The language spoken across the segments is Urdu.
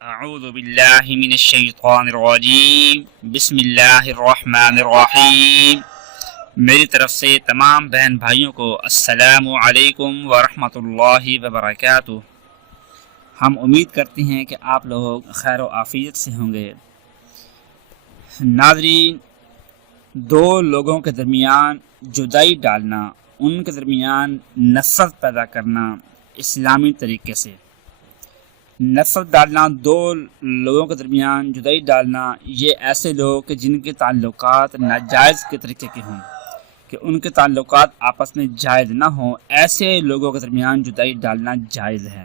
اعوذ باللہ من الشیطان الرجیم بسم اللہ الرحمن الرحیم۔ میری طرف سے تمام بہن بھائیوں کو السلام علیکم ورحمۃ اللہ وبرکاتہ۔ ہم امید کرتے ہیں کہ آپ لوگ خیر و عافیت سے ہوں گے۔ ناظرین، دو لوگوں کے درمیان جدائی ڈالنا، ان کے درمیان نفرت پیدا کرنا اسلامی طریقے سے، نفرت ڈالنا، دو لوگوں کے درمیان جدائی ڈالنا، یہ ایسے لوگ کہ جن کے تعلقات ناجائز کے طریقے کے ہوں، کہ ان کے تعلقات آپس میں جائز نہ ہوں، ایسے لوگوں کے درمیان جدائی ڈالنا جائز ہے۔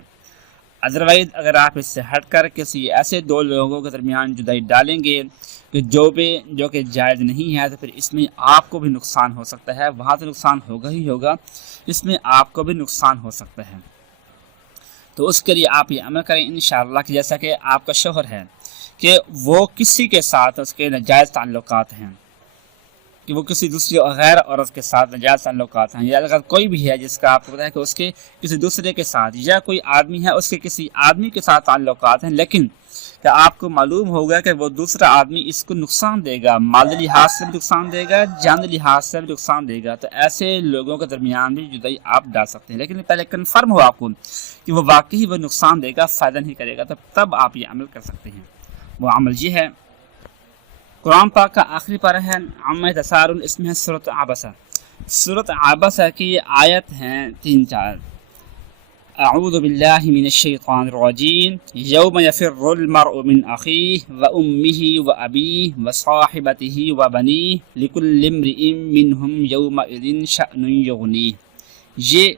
ادروائز اگر آپ اس سے ہٹ کر کسی ایسے دو لوگوں کے درمیان جدائی ڈالیں گے کہ جو کہ جائز نہیں ہے، تو پھر اس میں آپ کو بھی نقصان ہو سکتا ہے، وہاں تو نقصان ہوگا ہی ہوگا، اس میں آپ کو بھی نقصان ہو سکتا ہے۔ تو اس کے لیے آپ یہ عمل کریں انشاءاللہ کہ جیسا کہ آپ کا شوہر ہے کہ وہ کسی کے ساتھ اس کے ناجائز تعلقات ہیں، کہ وہ کسی دوسری غیر عورت کے ساتھ ناجائز تعلقات ہیں، یا اگر کوئی بھی ہے جس کا آپ کو پتہ ہے کہ اس کے کسی دوسرے کے ساتھ، یا کوئی آدمی ہے اس کے کسی آدمی کے ساتھ تعلقات ہیں، لیکن کہ آپ کو معلوم ہوگا کہ وہ دوسرا آدمی اس کو نقصان دے گا، مالی لحاظ سے بھی نقصان دے گا، جانی لحاظ سے بھی نقصان دے گا، تو ایسے لوگوں کے درمیان بھی جدائی آپ ڈال سکتے ہیں، لیکن پہلے کنفرم ہو آپ کو کہ وہ واقعی وہ نقصان دے گا، فائدہ نہیں کرے گا، تب آپ یہ عمل کر سکتے ہیں۔ وہ عمل یہ ہے، قرآن پاک کا آخری پارہ ہے عما یتساءلون، اس میں ہے سورۃ عبسہ۔ سورۃ عبسہ کی یہ آیت ہیں 3-4۔ اعوذ باللہ من الشیطان الرجیم، یوم یفر المرء من اخیہ وامہ وابیہ وصاحبتہ وبنیہ لکل امرئ منہم یومئذ شأن یغنیہ۔ یہ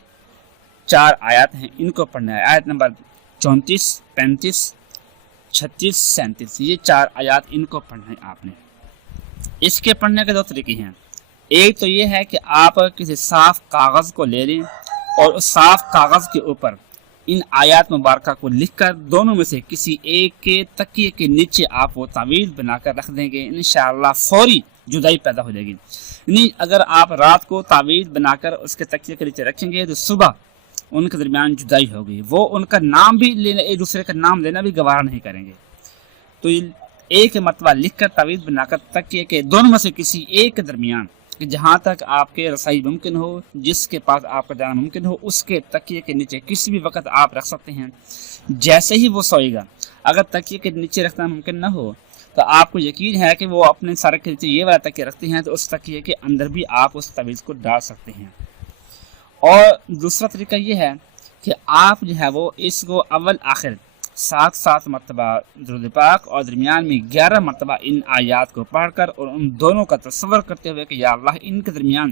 4 آیات ہیں، ان کو پڑھنا ہے۔ آیت نمبر 34، 35، 36، 37، یہ 4 آیات ان کو پڑھنا ہے آپ نے۔ اس کے پڑھنے کے 2 طریقے ہیں۔ ایک تو یہ ہے کہ آپ کسی صاف کاغذ کو لے لیں اور اس صاف کاغذ کے اوپر ان آیات مبارکہ کو لکھ کر دونوں میں سے کسی ایک کے تکیے کے نیچے آپ وہ تعویذ بنا کر رکھ دیں گے، انشاءاللہ فوری جدائی پیدا ہو جائے گی۔ یعنی اگر آپ رات کو تعویذ بنا کر اس کے تکیے کے نیچے رکھیں گے تو صبح ان کے درمیان جدائی ہوگی، وہ ان کا نام بھی لینا، ایک دوسرے کا نام لینا بھی گوارا نہیں کریں گے۔ تو ایک مرتبہ لکھ کر تعویذ بنا کر تکیے کے دونوں میں سے کسی ایک کے درمیان، کہ جہاں تک آپ کے رسائی ممکن ہو، جس کے پاس آپ کا جانا ممکن ہو، اس کے تکیے کے نیچے کسی بھی وقت آپ رکھ سکتے ہیں۔ جیسے ہی وہ سوئے گا، اگر تکیے کے نیچے رکھنا ممکن نہ ہو تو آپ کو یقین ہے کہ وہ اپنے سر کے نیچے یہ والا تکیہ رکھتے ہیں، تو اس تکیے کے اندر بھی آپ اس تعویذ کو ڈال سکتے ہیں۔ اور دوسرا طریقہ یہ ہے کہ آپ جو ہے وہ اس کو اول آخر 7 مرتبہ درود پاک اور درمیان میں 11 مرتبہ ان آیات کو پڑھ کر اور ان دونوں کا تصور کرتے ہوئے کہ یا اللہ ان کے درمیان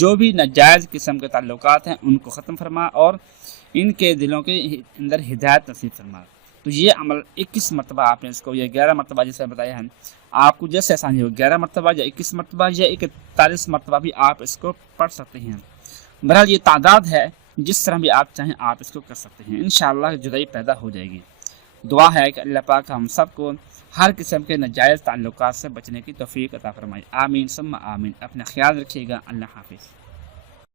جو بھی ناجائز قسم کے تعلقات ہیں ان کو ختم فرما اور ان کے دلوں کے اندر ہدایت نصیب فرما۔ تو یہ عمل 21 مرتبہ آپ نے اس کو، یا 11 مرتبہ جیسے بتایا ہے، آپ کو جیسے آسانی ہو 11 مرتبہ یا 21 مرتبہ یا 41 مرتبہ بھی آپ اس کو پڑھ سکتے ہیں۔ بہرحال یہ تعداد ہے، جس طرح بھی آپ چاہیں آپ اس کو کر سکتے ہیں، انشاءاللہ جدائی پیدا ہو جائے گی۔ دعا ہے کہ اللہ پاک ہم سب کو ہر قسم کے ناجائز تعلقات سے بچنے کی توفیق عطا فرمائے، آمین ثم آمین۔ اپنا خیال رکھیے گا، اللہ حافظ۔